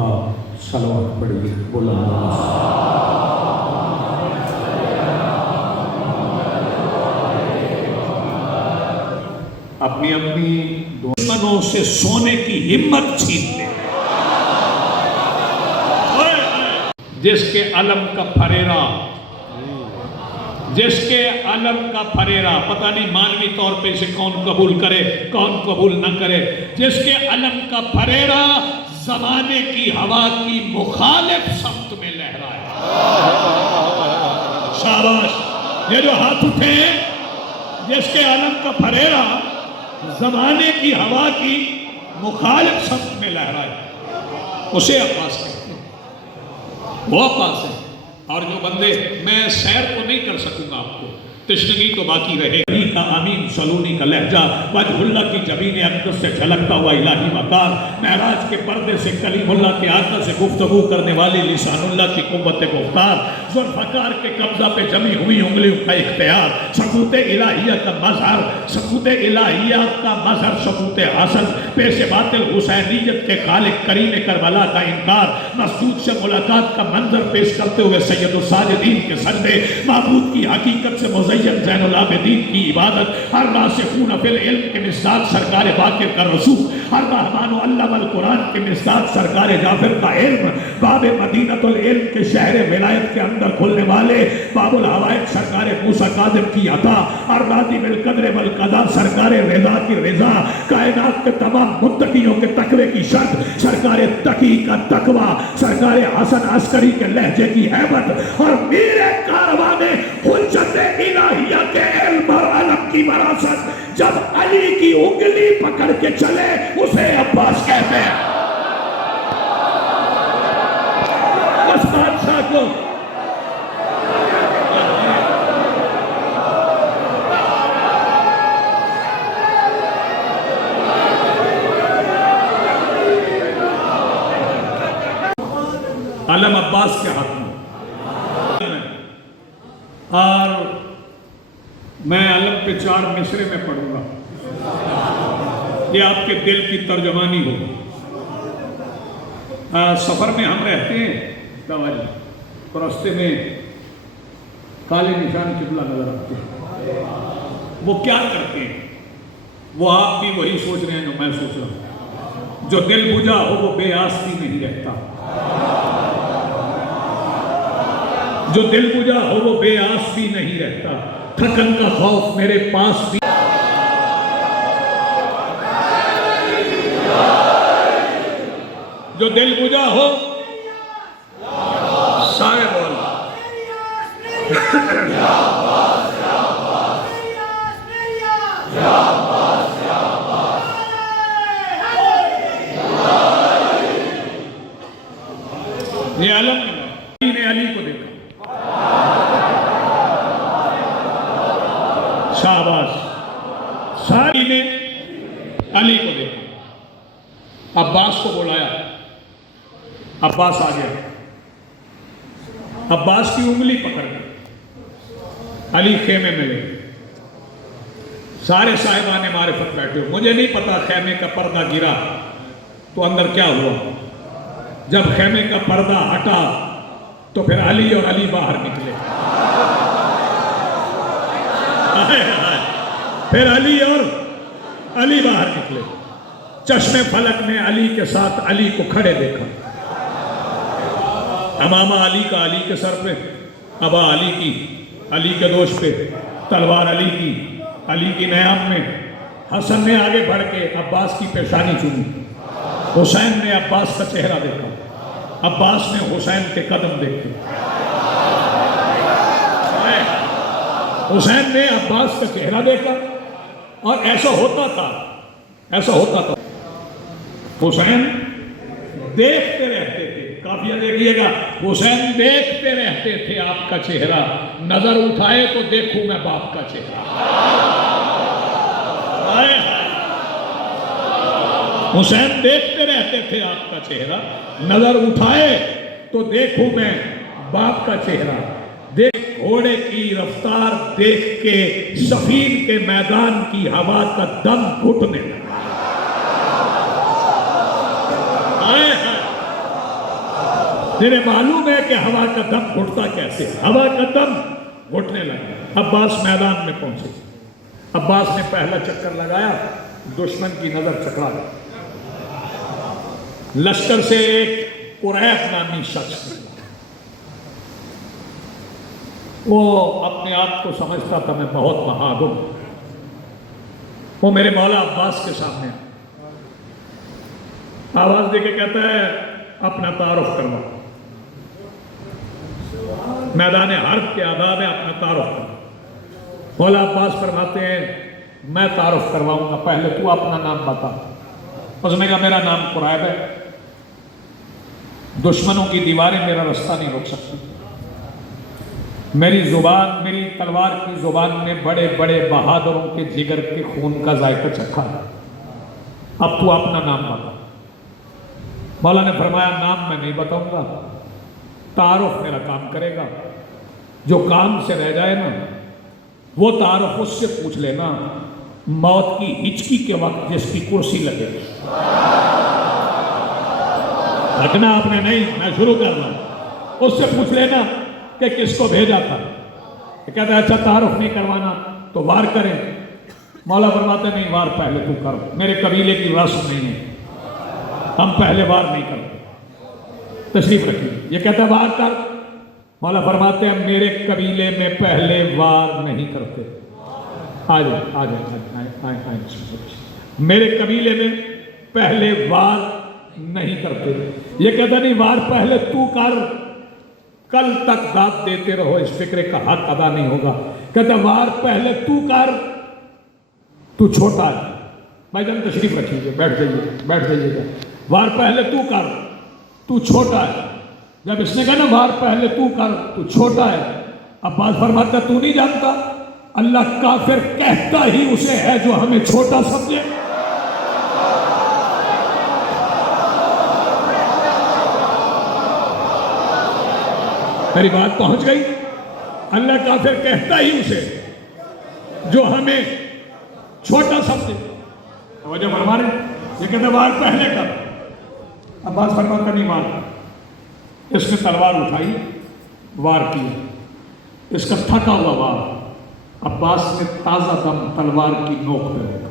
دفعہ صلوات پڑھیے، بولا اپنی اپنی دشمنوں سے سونے کی ہمت چھین لے، جس کے علم کا پھریرا، جس کے علم کا پھریرا، پتہ نہیں مانوی طور پہ اسے کون قبول کرے کون قبول نہ کرے، جس کے علم کا پھریرا زمانے کی ہوا کی مخالف سمت میں لہرائے۔ شاباش، یہ جو ہاتھ اٹھے، جس کے علم کا پھریرا زمانے کی ہوا کی مخالف سمت میں لہرائے، اسے عباس کہتے ہیں، وہ عباس ہے۔ اور جو بندے، میں سیر کو نہیں کر سکوں گا آپ کو، تشنگی تو باقی رہے گی کا آمین سلونی کا لہجہ، وجہ اللہ کی جبین اقدس سے جھلکتا ہوا الہی مکار، معراج کے پردے سے کلیم اللہ کے آقا سے گفتگو کرنے والی لسان اللہ کی قوت گفتار، ذوالفقار کے قبضہ پہ جمی ہوئی انگلیوں کا اختیار، سکوت الہیہ کا مظہر، سکوت الہیہ کا مظہر، سکوت حسن، پیش باطل حسینیت کے خالق کریم کربلا کا انکار، مسجود سے ملاقات کا منظر پیش کرتے ہوئے سید الساجدین کے سجدے، معبود کی حقیقت سے مزین زین العابدین کی عبادت، ہر راسخون فی العلم کے مصداق سرکار باقر کا رسوخ، ہر رحمان و علم القرآن کے مصداق سرکار جعفر کا علم، باب مدینۃ العلم کے شہر ولایت کے اندر کھلنے والے باب الحوائج سرکار موسیٰ کاظم کی عطا، اور راضی بالقدر والقضاء سرکار رضا کی رضا، کائنات کے تمام متقیوں کے تقوی کی شرط سرکار تقی کا تقوی، سرکار حسن عسکری کے لہجے کی حیبت، اور میرے کارواں حجت الہیہ کے علم اور علم کی وراثت، جب علی کی انگلی پکڑ کے چلے اسے عباس کہتے ہیں۔ اس بادشاہ کو علم عباس کے ہاتھ میں، اور میں علم پہ 4 مصرے میں پڑھوں گا، یہ آپ کے دل کی ترجمانی ہو۔ سفر میں ہم رہتے ہیں دوائی، اور راستے میں کالے نشان قبلہ نظر آتے ہیں، وہ کیا کرتے ہیں؟ وہ آپ بھی وہی سوچ رہے ہیں جو میں سوچ رہا ہوں، جو دل بجھا ہو وہ بے آس بھی نہیں رہتا، جو دل بجھا ہو وہ بے آس بھی نہیں رہتا، تھکن کا خوف میرے پاس بھی، جو دل بجھا ہو سارے بول یہ علم نے علی کو دیکھا، شاباش، ساری نے علی کو دیکھا، عباس کو بلایا، عباس آ گیا، عباس کی انگلی پکڑ گئی، علی خیمے میں لے، سارے صاحبان معرفت بیٹھے، مجھے نہیں پتا خیمے کا پردہ گرا تو اندر کیا ہوا، جب خیمے کا پردہ ہٹا تو پھر علی اور علی باہر نکلے، پھر علی اور علی باہر نکلے، چشم فلک نے علی کے ساتھ علی کو کھڑے دیکھا، امامہ علی کا علی کے سر پہ، ابا علی کی علی کے دوش پہ، تلوار علی کی نیام میں، حسن نے آگے بڑھ کے عباس کی پیشانی چومی، حسین نے عباس کا چہرہ دیکھا، عباس نے حسین کے قدم دیکھے، حسین نے عباس کا چہرہ دیکھا، اور ایسا ہوتا تھا حسین دیکھتے رہتے تھے، کافیہ دیکھئے گا، حسین دیکھتے رہتے تھے آپ کا چہرہ، نظر اٹھائے تو دیکھوں میں باپ کا چہرہ، حسین دیکھتے رہتے تھے آپ کا چہرہ، نظر اٹھائے تو دیکھوں میں باپ کا چہرہ، دیکھ گھوڑے کی رفتار دیکھ کے سفین کے میدان کی ہوا کا دم گھٹنے لگا، تیرے معلوم ہے کہ ہوا کا دم گھٹتا کیسے؟ ہوا کا دم گھٹنے لگا۔ عباس میدان میں پہنچے، عباس نے پہلا چکر لگایا، دشمن کی نظر چکرا گئی۔ لشکر سے ایک قریب نامی شخص، وہ اپنے آپ کو سمجھتا تھا میں بہت بہادر ہوں، وہ میرے مولا عباس کے سامنے آواز دے کے کہتا ہے اپنا تعارف کرواؤ۔ میدان حرب کے آداب ہے اپنا تعارف کرواؤ۔ مولا عباس فرماتے ہیں میں تعارف کرواؤں گا، پہلے تو اپنا نام بتا۔ اس نے کہا میرا نام قریب ہے، دشمنوں کی دیواریں میرا رستہ نہیں روک سکتی، میری زبان، میری تلوار کی زبان نے بڑے بڑے بہادروں کے جگر کے خون کا ذائقہ چکھا ہے، اب تو اپنا نام بتا۔ مولا نے فرمایا نام میں نہیں بتاؤں گا، تعارف میرا کام کرے گا، جو کام سے رہ جائے نا وہ تعارف اس سے پوچھ لینا موت کی ہچکی کے وقت جس کی کرسی لگے۔ رکھنا آپ نے نہیں، میں شروع کر رہا ہوں، اس سے پوچھ لینا کہ کس کو بھیجا تھا۔ کہتا ہے اچھا تعارف نہیں کروانا تو وار کریں۔ مولا فرماتے نہیں، وار پہلے تو کر، میرے قبیلے کی رسم نہیں ہے، ہم پہلے وار نہیں کرتے، تشریف رکھیے۔ یہ کہتا ہے وار کر، مولا فرماتے ہیں میرے قبیلے میں پہلے وار نہیں کرتے۔ میرے قبیلے میں پہلے وار نہیں کرتے۔ یہ کہتا نہیں وار پہلے تو کر، کل تک داد دیتے رہو، اس فکرے کا حق ادا نہیں ہوگا۔ کہتا وار پہلے تو کر، تو چھوٹا ہے۔ بھائی جان تشریف رکھیے، بیٹھ جائیے گا۔ وار پہلے تو کر، تو چھوٹا ہے۔ جب اس نے کہا نا وار پہلے تو کر، تو چھوٹا ہے، عباس فرماتا تو نہیں جانتا اللہ کافر کہتا ہی اسے ہے جو ہمیں چھوٹا سمجھے۔ میری بات پہنچ گئی؟ اللہ کافر کہتا ہی اسے جو ہمیں چھوٹا سمجھے۔ توجہ فرما رہے ہیں؟ یہ کہتے وار پہلے کر، عباس فرماتا نہیں وار۔ اس نے تلوار اٹھائی، وار کیا، اس کا تھکا ہوا وار عباس نے تازہ دم تلوار کی نوک پہ رکھا۔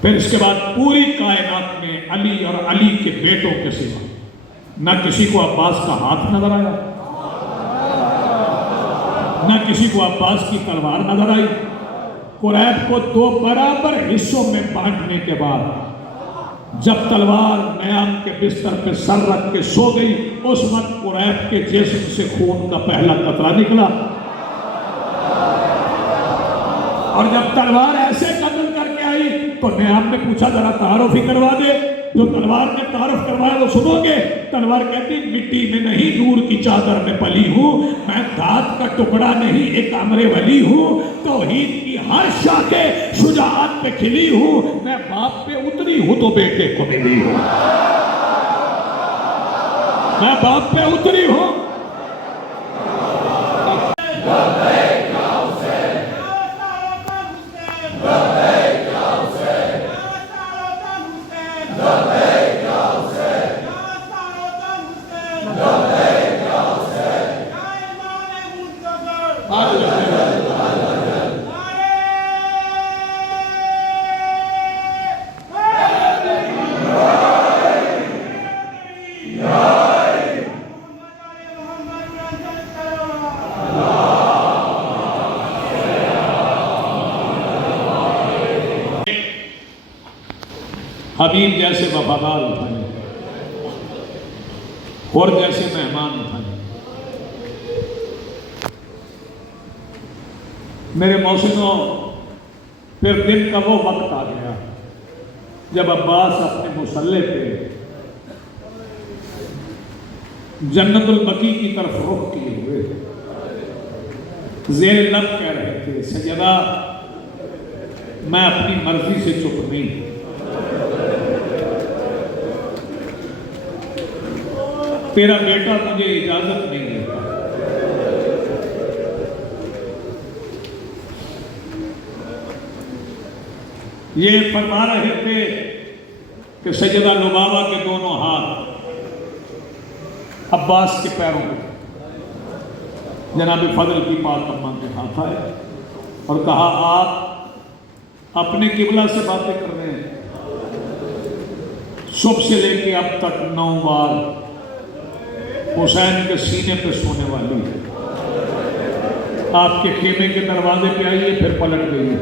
پھر اس کے بعد پوری کائنات میں علی اور علی کے بیٹوں کے سوا نہ کسی کو عباس کا ہاتھ نظر آیا، نہ کسی کو عباس کی تلوار نظر آئی۔ قریب کو دو برابر حصوں میں بانٹنے کے بعد جب تلوار نیام کے بستر پہ سر رکھ کے سو گئی، اس وقت قریب کے جسم سے خون کا پہلا قطرہ نکلا، اور جب تلوار ایسے قتل کر کے آئی تو نیام نے پوچھا ذرا تعارف ہی کروا دے۔ جو تلوار نے تعارف کروایا وہ سنو گے؟ تلوار کہتی مٹی میں نہیں نور کی چادر میں پلی ہوں، میں دھات کا ٹکڑا نہیں ایک امر ولی ہوں، توحید کی ہر شاخیں شجاعت پہ کھلی ہوں، میں باپ پہ اتری ہوں تو بیٹے کو ملی ہوں، میں باپ پہ اتری ہوں۔ حبیب جیسے وفادار اٹھائیں اور جیسے مہمان اٹھائیں۔ میرے محسنوں، پھر دن کا وہ وقت آ گیا جب عباس اپنے مصلے پہ جنت البقیع کی طرف رخ کیے ہوئے زیر لب کہہ رہے تھے سیدہ میں اپنی مرضی سے چپ نہیں، تیرا بیٹا مجھے اجازت نہیں دیتا۔ یہ فرما رہے تھے کہ سیدہ لبابہ کے دونوں ہاتھ عباس کے پیروں پہ جناب فضل کی پاک اماں کے ہاتھ آئے اور کہا آپ اپنے قبلہ سے باتیں کر رہے ہیں، صبح سے لے کے اب تک 9 بار حسین کے سینے پہ سونے والی ہے، آپ کے خیمے کے دروازے پہ آئی ہے پھر پلٹ گئی ہے،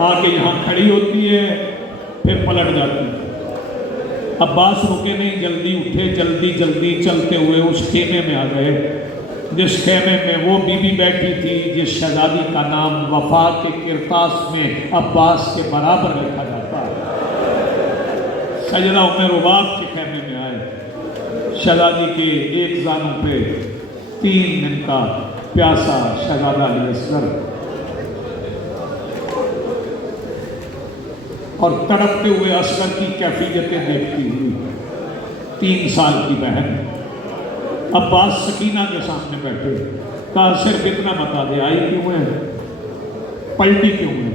آ کے یہاں کھڑی ہوتی ہے پھر پلٹ جاتی ہے۔ عباس رکے نہیں، جلدی اٹھے، جلدی جلدی چلتے ہوئے اس خیمے میں آ گئے جس خیمے میں وہ بی بی بیٹھی تھی جس شہزادی کا نام وفا کے کرتاس میں عباس کے برابر لکھا جاتا ہے۔ سیدہ ام رباب کے خیمے میں آئے، شہزادی کے ایک زانوں پہ 3 دن کا پیاسا شہزادہ علی اصغر اور تڑپتے ہوئے اصغر کی کیفیتیں دیکھتی ہوئی 3 سال کی بہن عباس سکینہ کے سامنے بیٹھے، کہا صرف اتنا بتا دے آئی کیوں ہے، پلٹی کیوں ہے؟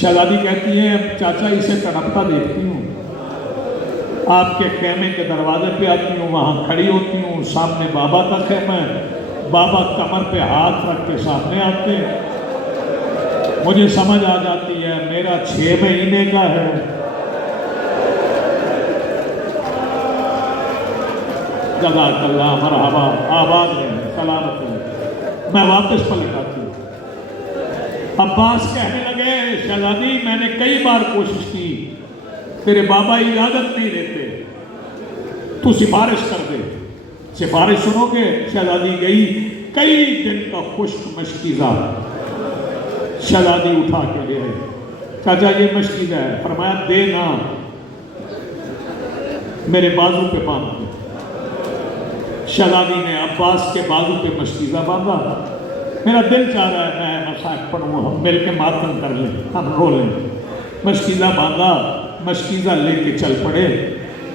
شہزادی کہتی ہے چاچا اسے تڑپتا دیکھتی ہوں، آپ کے خیمے کے دروازے پہ آتی ہوں، وہاں کھڑی ہوتی ہوں، سامنے بابا کا خیمہ ہے، بابا کمر پہ ہاتھ رکھ کے سامنے آتے ہیں، مجھے سمجھ آ جاتی ہے میرا 6 مہینے کا ہے۔ جزاک اللہ، مرحبا، آباد رہے، سلامت رہے، میں واپس پلٹ آتی ہوں۔ عباس کہنے لگے شہزادی میں نے کئی بار کوشش کی، تیرے بابا اجازت نہیں دیتے، تو سفارش کر دے۔ سفارش سنو گے؟ شہزادی گئی، کئی دن کا خشک مشکیزہ شہزادی اٹھا کے لے آئی، چاچا یہ مشکیزہ ہے، فرمایا دے نا، میرے بازو پہ باندھ دے۔ شہزادی نے عباس کے بازو پہ مشکیزہ باندھا، میرا دل چاہ رہا ہے میں مساق پڑھوں، ہم مل کے ماتم کر لیں، ہم رو لیں۔ مشکیزہ باندھا، مشکیزہ لے کے چل پڑے،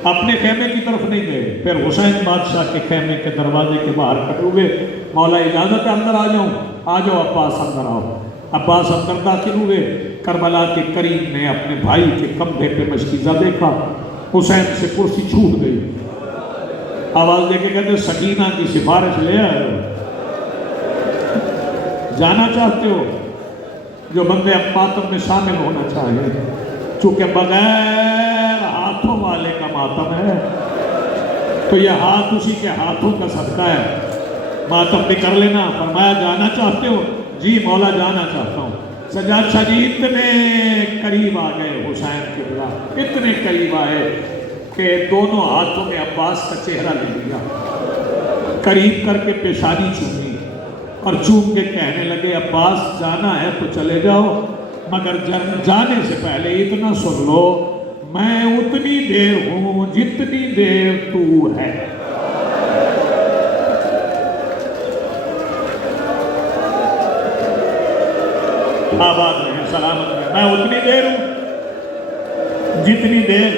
اپنے خیمے کی طرف نہیں گئے، پھر حسین بادشاہ کے خیمے کے دروازے کے باہر کھڑے ہوئے، مولا اجازت ہے اندر آ جاؤں؟ آ جاؤ عباس اندر آؤ۔ عباس اندر داخل ہوئے، کربلا کے قریب نے اپنے بھائی کے کندھے پہ مشکیزہ دیکھا، حسین سے کرسی چھوٹ گئی، آواز دے کے کہتے سکینہ کی سفارش لے آئے ہو، جانا چاہتے ہو؟ جو بندے اب ماتم میں شامل ہونا چاہیے، چونکہ بغیر ہاتھوں والے کا ماتم ہے تو یہ ہاتھ اسی کے ہاتھوں کا صدقہ ہے، ماتم بھی کر لینا۔ فرمایا جانا چاہتے ہو؟ جی مولا جانا چاہتا ہوں۔ سجاد شاہ جی اتنے قریب آ گئے حسین کے بلا، اتنے قریب آئے کہ دونوں ہاتھوں میں عباس کا چہرہ لے لیا، قریب کر کے پیشانی چومی اور چوم کے کہنے لگے عباس جانا ہے تو چلے جاؤ، مگر جانے سے پہلے اتنا سن لو میں اتنی دیر ہوں جتنی دیر تو ہے۔ آباد رہے، سلامت رہے، میں اتنی دیر ہوں جتنی دیر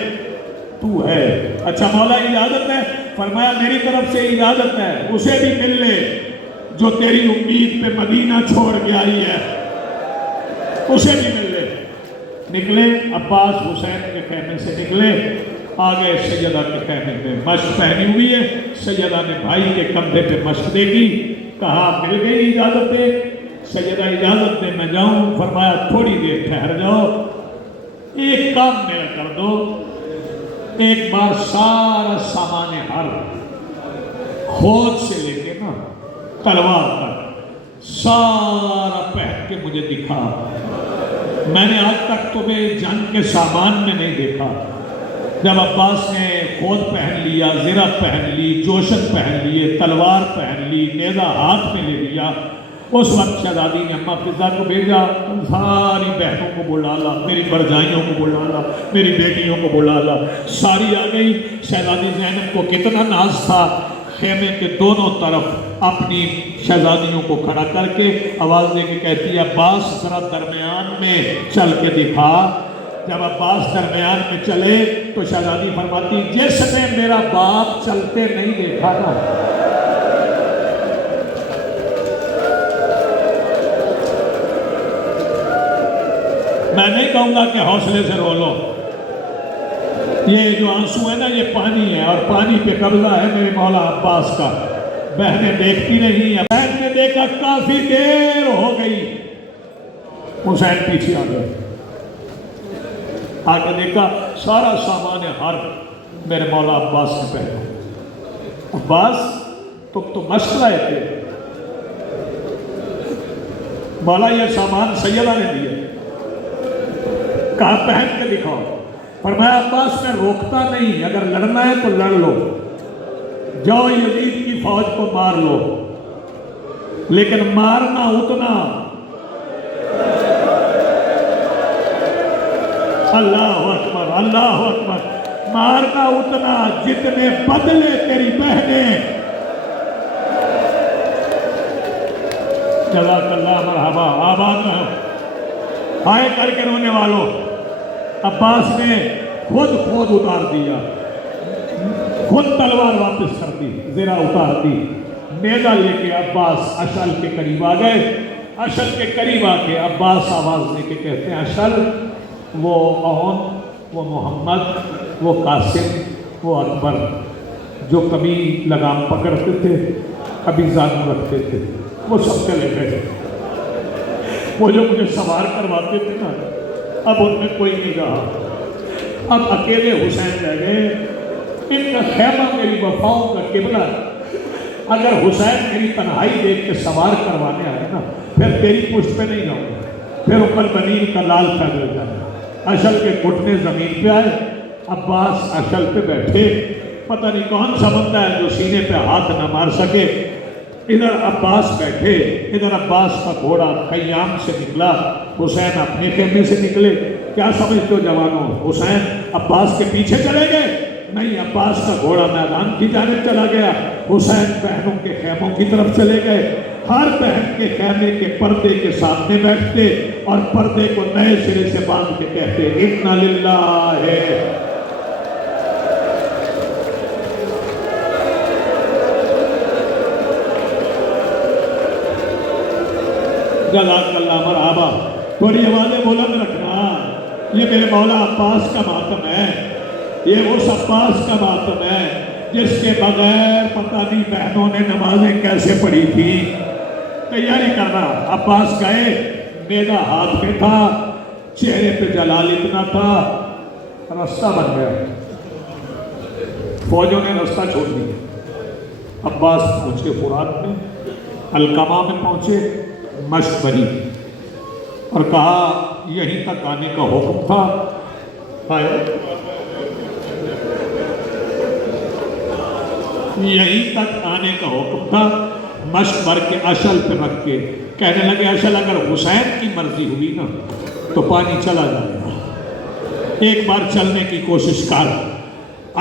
تو ہے۔ اچھا مولا اجازت ہے؟ فرمایا میری طرف سے اجازت ہے، اسے بھی مل لے جو تیری امید پہ مدینہ چھوڑ کے آئی ہے، اسے بھی مل لے۔ نکلے عباس حسین کے خیمے سے نکلے، آگے سیدہ کے خیمے میں مشق پہنی ہوئی ہے، سیدہ نے بھائی کے کندھے پہ مشق دے گی، کہا مل گئی اجازت دے؟ سیدہ اجازت دے میں جاؤں؟ فرمایا تھوڑی دیر ٹھہر جاؤ، ایک کام میرا کر دو، ایک بار سارا سامان حرب خود سے لے کے نا تلوار تک سارا پہن کے مجھے دکھا، میں نے آج تک تمہیں جنگ کے سامان میں نہیں دیکھا۔ جب عباس نے خود پہن لیا، زرہ پہن لی، جوشن پہن لیے، تلوار پہن لی، نیزہ ہاتھ میں لے لیا، اس وقت شہزادی نے اماں فضہ کو بھیجا، ساری بہنوں کو بلا لا، میری برجائیوں کو بلا لا، میری بیٹیوں کو بلا لا، ساری آ گئی۔ شہزادی زینب کو کتنا ناز تھا، خیمے کے دونوں طرف اپنی شہزادیوں کو کھڑا کر کے آواز دے کے کہتی ہے عباس ذرا درمیان میں چل کے دکھا۔ جب عباس درمیان میں چلے تو شہزادی فرماتی جس نے میرا باپ چلتے نہیں دیکھا نا، میں نہیں کہوں گا کہ حوصلے سے رو لو، یہ جو آنسو ہے نا یہ پانی ہے، اور پانی پہ قبضہ ہے میرے مولا عباس کا۔ بہنیں دیکھتی نہیں ہیں، بہن نے دیکھا کافی دیر ہو گئی، حسین پیچھے آ گئے، آگے دیکھا سارا سامان حرب میرے مولا عباس نے پہنا۔ عباس تم تو مشق لائے تھے، مولا یہ سامان سیدہ نے دیا، کہا پہن کے دکھاؤ۔ فرمایا عباس میں روکتا نہیں، اگر لڑنا ہے تو لڑ لو، جاؤ یزید کی فوج کو مار لو، لیکن مارنا اتنا، اللہ اکبر اللہ اکبر، مارنا اتنا جتنے بدلے تیری بہنیں۔ جزاک اللہ مرحبا، آباد رہو۔ آئے کر کے رونے والوں، عباس نے خود اتار دیا، خود تلوار واپس کر دی، زرہ اتار دی، نیزہ لے کے عباس اشل کے قریب آ گئے۔ اشل کے قریب آ کے عباس آواز دے کے کہتے ہیں اشل، وہ اون، وہ محمد، وہ قاسم، وہ اکبر جو کبھی لگام پکڑتے تھے کبھی زانو رکھتے تھے، وہ سب چلے گئے۔ وہ جو مجھے سوار کرواتے تھے نا، اب ان میں کوئی نہیں رہا، اب اکیلے حسین رہ گئے۔ ان کا خیمہ میری وفاؤں کا قبلہ ہے، اگر حسین میری تنہائی دیکھ کے سوار کروانے آئے نا، پھر تیری پشت پہ نہیں جاؤں گا، پھر اوپر بنین کا لال پیدل جائے۔ اشل کے گھٹنے زمین پہ آئے، عباس اشل پہ بیٹھے، پتہ نہیں کون سا بندہ ہے جو سینے پہ ہاتھ نہ مار سکے۔ ادھر عباس بیٹھے، ادھر عباس کا گھوڑا خیام سے نکلا، حسین اپنے خیمے سے نکلے۔ کیا سمجھتے ہو جوانوں، حسین عباس کے پیچھے چلے گئے؟ نہیں، عباس کا گھوڑا میدان کی جانب چلا گیا، حسین بہنوں کے خیموں کی طرف چلے گئے۔ ہر بہن کے خیمے کے پردے کے سامنے بیٹھتے اور پردے کو نئے سرے سے باندھ کے کہتے اِنَّ لِلَّهِ۔ جزاک اللہ مرحبا، تھوڑی آوازیں بلند رکھنا، یہ میرے مولا عباس کا ماتم ہے، یہ اس عباس کا ماتم ہے جس کے بغیر پتہ نہیں بہنوں نے نمازیں کیسے پڑھی تھی۔ تیاری کرنا، عباس گئے، نیزہ ہاتھ پہ تھا، چہرے پہ جلال اتنا تھا، رستہ بن گیا، فوجوں نے رستہ چھوڑ دیا۔ عباس پہنچے فرات میں، القمہ میں پہنچے، مشق بری اور کہا یہیں تک آنے کا حکم تھا۔ یہیں تک آنے کا حکم تھا، مشق بھر کے اشل پہ رکھ کے کہنے لگے اشل اگر حسین کی مرضی ہوئی نا تو پانی چلا جائے گا، ایک بار چلنے کی کوشش کر۔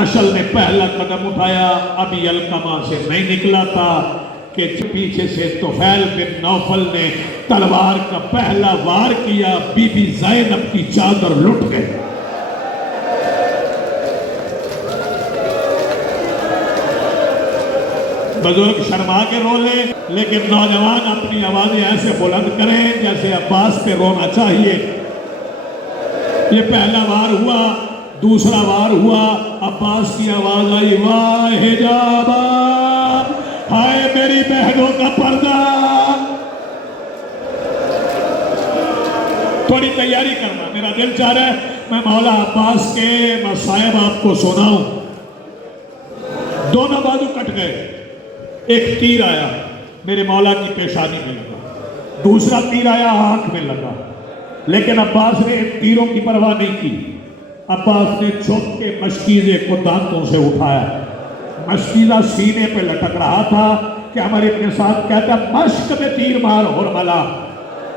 اشل نے پہلا قدم اٹھایا، ابھی القمہ سے نہیں نکلا تھا کہ پیچھے سے طفیل بن نوفل نے تلوار کا پہلا وار کیا، بی بی زینب کی چادر لٹ گئی۔ بزرگ شرما کے رو لے، لیکن نوجوان اپنی آوازیں ایسے بلند کریں جیسے عباس پہ رونا چاہیے۔ یہ پہلا وار ہوا، دوسرا وار ہوا، عباس کی آواز آئی واہ حجابا، ہائے میری بہنوں کا پردہ۔ تھوڑی تیاری کرنا، میرا دل چاہ رہا ہے میں مولا عباس کے مصائب آپ کو سناؤں۔ دونوں بازو کٹ گئے، ایک تیر آیا میرے مولا کی پیشانی میں لگا، دوسرا تیر آیا آنکھ میں لگا، لیکن عباس نے ان تیروں کی پرواہ نہیں کی۔ عباس نے چھپ کے مشکیزے کو دانتوں سے اٹھایا، مشکیزہ سینے پہ لٹک رہا تھا کہ ہمارے اپنے ساتھ کہتا مشک میں تیر مار حرملہ،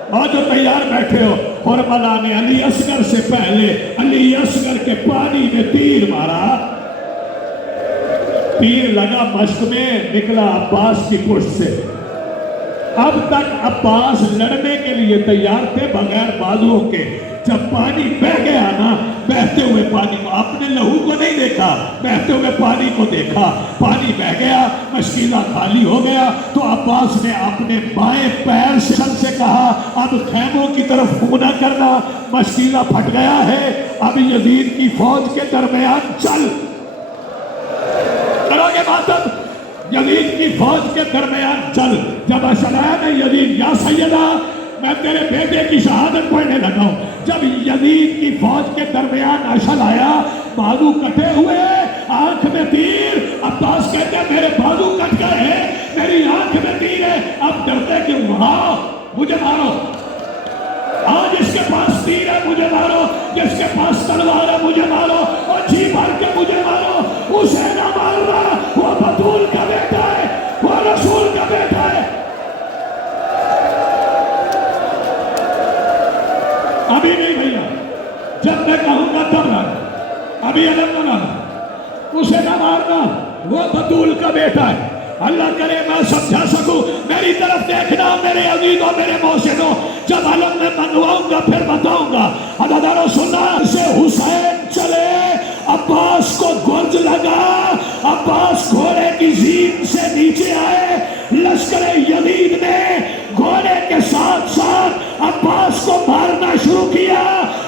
اور جو تیار بیٹھے ہو، حرملہ نے علی اصغر سے پہلے علی اصغر کے پانی میں تیر مارا، تیر لگا مشک میں، نکلا عباس کی پشت سے۔ اب تک عباس لڑنے کے لیے تیار تھے بغیر بازوؤں کے. جب پانی بہ گیا نا, بہتے ہوئے پانی کو, اپنے لہو کو نہیں دیکھا, بہتے ہوئے پانی کو دیکھا. پانی بہ گیا, مشکیزہ خالی ہو گیا, تو عباس نے اپنے بائیں پیر سے کہا اب خیموں کی طرف منہ نہ کرنا, مشکیزہ پھٹ گیا ہے, اب یزید کی فوج کے درمیان چل. کرو گے ماتم, یزید کی فوج کے درمیان چل. جب اشعیا نے یزید یا سیدہ میں تیرے بیٹے کی شہادت پڑھنے لگا ہوں, جب یزید کی فوج کے درمیان اشعل آیا, بازو کٹے ہوئے, آنکھ میں تیر. عباس کہتے ہیں میرے بازو کٹ گئے ہیں, میری آنکھ میں تیر ہے, اب ڈرتے کیوں؟ ہاں مجھے مارو, آج اس کے پاس تیر ہے مجھے مارو, جس کے پاس تلوار ہے مجھے مارو, اور جی بھر کے مجھے مارو. اسے نہ مارنا, وہ بطول کا بیٹا ہے, وہ رسول کا بیٹا ہے. ابھی نہیں بھیا, جب میں کہوں گا تب لانا, ابھی الگ نہ لانا. اسے نہ مارنا, وہ بطول کا بیٹا ہے. اللہ کرے میں سمجھا سکوں. میری طرف دیکھنا میرے عزیزوں, میرے محسنوں, جب علم میں منواؤں گا پھر بتاؤں گا. عددارو سننا سے حسین چلے, عباس کو گرج لگا, عباس گھوڑے کی زین سے نیچے آئے. لشکر یزید نے گھوڑے کے ساتھ ساتھ عباس کو مارنا شروع کیا.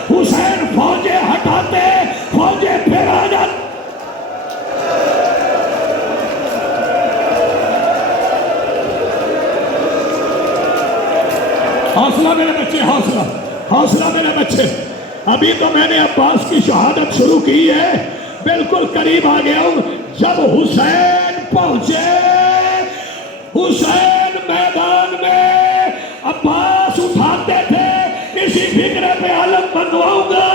حسین فوجیں ہٹاتے, فوجیں پھر آ جاتے. حوصلہ میرے بچے, حوصلہ, حوصلہ میرے بچے. ابھی تو میں نے عباس کی شہادت شروع کی ہے, بالکل قریب آ گیا ہوں. جب حسین پہنچے, حسین میدان میں, عباس اٹھاتے تھے اسی فکرے پہ علم بنواؤں گا,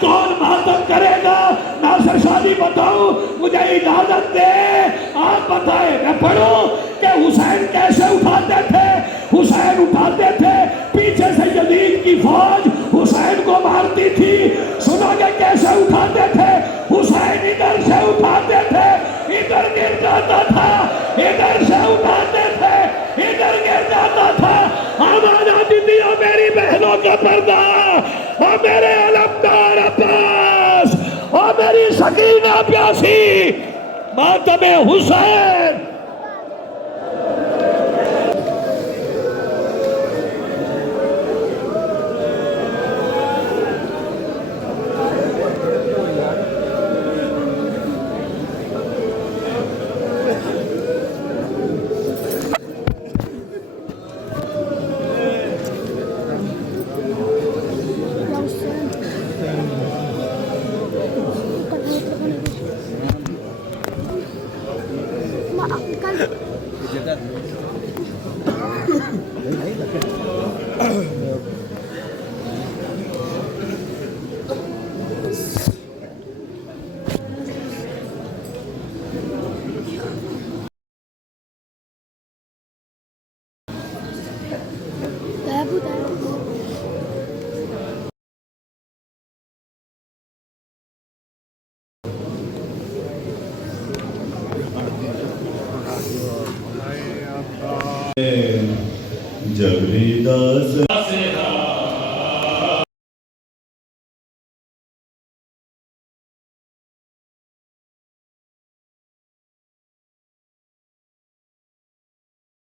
کون ماتم کرے گا. ناصر شادی بتاؤ, مجھے اجازت دے, آپ بتائیں میں پڑھوں کہ حسین کیسے اٹھاتے تھے. حسین اٹھاتے تھے, پیچھے سے یزید کی فوج حسین کو مارتی تھی. سنو گے کیسے اٹھاتے تھے. حسین ادھر سے اٹھاتے تھے, ادھر گر جاتا تھا, ادھر سے اٹھاتے تھے, ادھر گر جاتا تھا. آواز آتی تھی او میری بہنوں کا پردہ, او میرے علمدار عباس, او میری سکینہ پیاسی, ماتم حسین. جبری داس